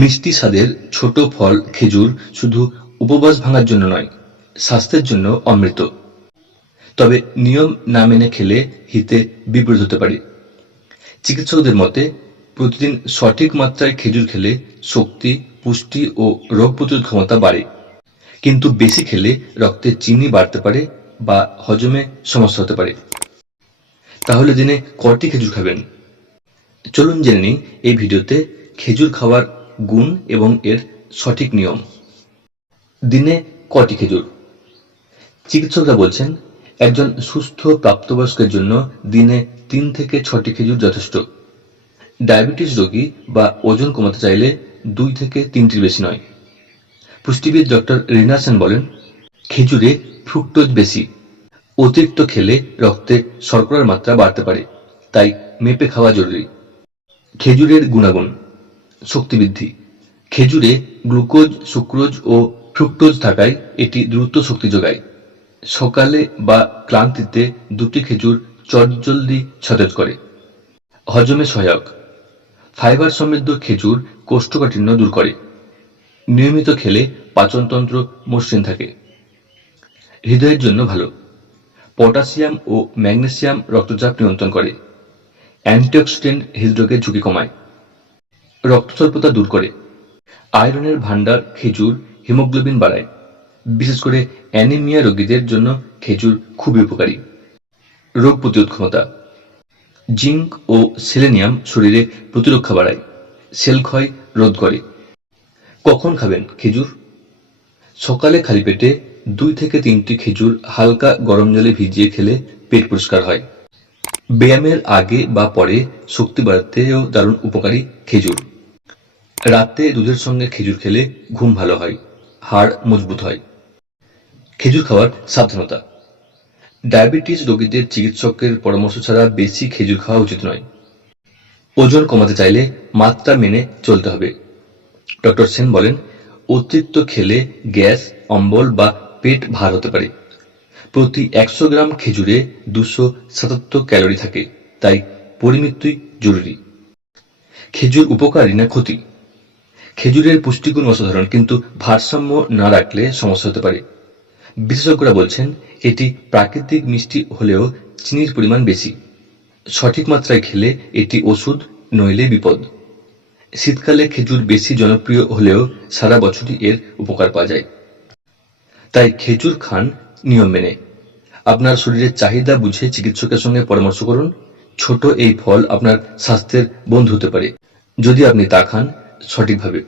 মিষ্টি স্বাদের ছোট ফল, খেজুর শুধু উপবাস ভাঙার জন্য নয়, স্বাস্থ্যের জন্য অমৃত। তবে নিয়ম না মেনে খেলে হিতে বিপরীত হতে পারে। চিকিৎসকদের মতে, প্রতিদিন সঠিক মাত্রায় খেজুর খেলে শক্তি, পুষ্টি ও রোগ প্রতিরোধ ক্ষমতা বাড়ে। কিন্তু বেশি খেলে রক্তে চিনি বাড়তে পারে বা হজমে সমস্যা হতে পারে। তাহলে দিনে কটি খেজুর খাবেন? চলুন জেনে নিই এই ভিডিওতে খেজুর খাওয়ার গুণ এবং এর সঠিক নিয়ম। দিনে কটি খেজুর? চিকিৎসকরা বলছেন, একজন সুস্থ প্রাপ্তবয়স্কের জন্য দিনে তিন থেকে ছটি খেজুর যথেষ্ট। ডায়াবেটিস রোগী বা ওজন কমাতে চাইলে দুই থেকে তিনটির বেশি নয়। পুষ্টিবিদ ডক্টর রিনা সেন বলেন, খেজুরে ফ্রুক্টোজ বেশি। অতিরিক্ত খেলে রক্তে শর্করার মাত্রা বাড়তে পারে, তাই মেপে খাওয়া জরুরি। খেজুরের গুণাগুণ। শক্তি বৃদ্ধি খেজুরে গ্লুকোজ, সুক্রোজ ও ফ্রুক্টোজ থাকায় এটি দ্রুত শক্তি যোগায়। সকালে বা ক্লান্তিতে দুটি খেজুর চটজলদি সতেজ করে। হজমে সহায়ক। ফাইবার সমৃদ্ধ খেজুর কোষ্ঠকাঠিন্য দূর করে। নিয়মিত খেলে পাচনতন্ত্র মসৃণ থাকে। হৃদয়ের জন্য ভালো। পটাশিয়াম ও ম্যাগনেসিয়াম রক্তচাপ নিয়ন্ত্রণ করে। অ্যান্টিঅক্সিডেন্ট হৃদরোগের ঝুঁকি কমায়। রক্তস্বল্পতা দূর করে। আয়রনের ভান্ডার খেজুর, হিমোগ্লোবিন বাড়ায়। বিশেষ করে অ্যানিমিয়া রোগীদের জন্য খেজুর খুবই উপকারী। রোগ প্রতিরোধ ক্ষমতা। জিঙ্ক ও সেলেনিয়াম শরীরে প্রতিরক্ষা বাড়ায়। সেল ক্ষয় রোধ করে। কখন খাবেন খেজুর? সকালে খালি পেটে দুই থেকে তিনটি খেজুর হালকা গরম জলে ভিজিয়ে খেলে পেট পরিষ্কার হয়। ব্যায়ামের আগে বা পরে শক্তি বাড়াতেও দারুণ উপকারী খেজুর। রাতে দুধের সঙ্গে খেজুর খেলে ঘুম ভালো হয়, হাড় মজবুত হয়। খেজুর খাওয়ার সাবধানতা। ডায়াবেটিস রোগীদের চিকিৎসকের পরামর্শ ছাড়া বেশি খেজুর খাওয়া উচিত নয়। ওজন কমাতে চাইলে মাত্রা মেনে চলতে হবে। ডক্টর সেন বলেন, অতিরিক্ত খেলে গ্যাস, অম্বল বা পেট ভার হতে পারে। প্রতি একশো গ্রাম খেজুরে দুশো সাতাত্তর ক্যালোরি থাকে, তাই পরিমিতই জরুরি। খেজুর উপকারী না ক্ষতি? খেজুরের পুষ্টিগুণ অসাধারণ, কিন্তু ভারসাম্য না রাখলে সমস্যা হতে পারে। বিশেষজ্ঞরা বলছেন, এটি প্রাকৃতিক মিষ্টি হলেও চিনির পরিমাণ বেশি। সঠিক মাত্রায় খেলে এটি ওষুধ, নইলে বিপদ। শীতকালে খেজুর বেশি জনপ্রিয় হলেও সারা বছরই এর উপকার পাওয়া যায়। তাই খেজুর খান নিয়ম মেনে। আপনার শরীরের চাহিদা বুঝে চিকিৎসকের সঙ্গে পরামর্শ করুন। ছোট এই ফল আপনার স্বাস্থ্যের বন্ধু হতে পারে। যদি আপনি তা খান সঠিকভাবে।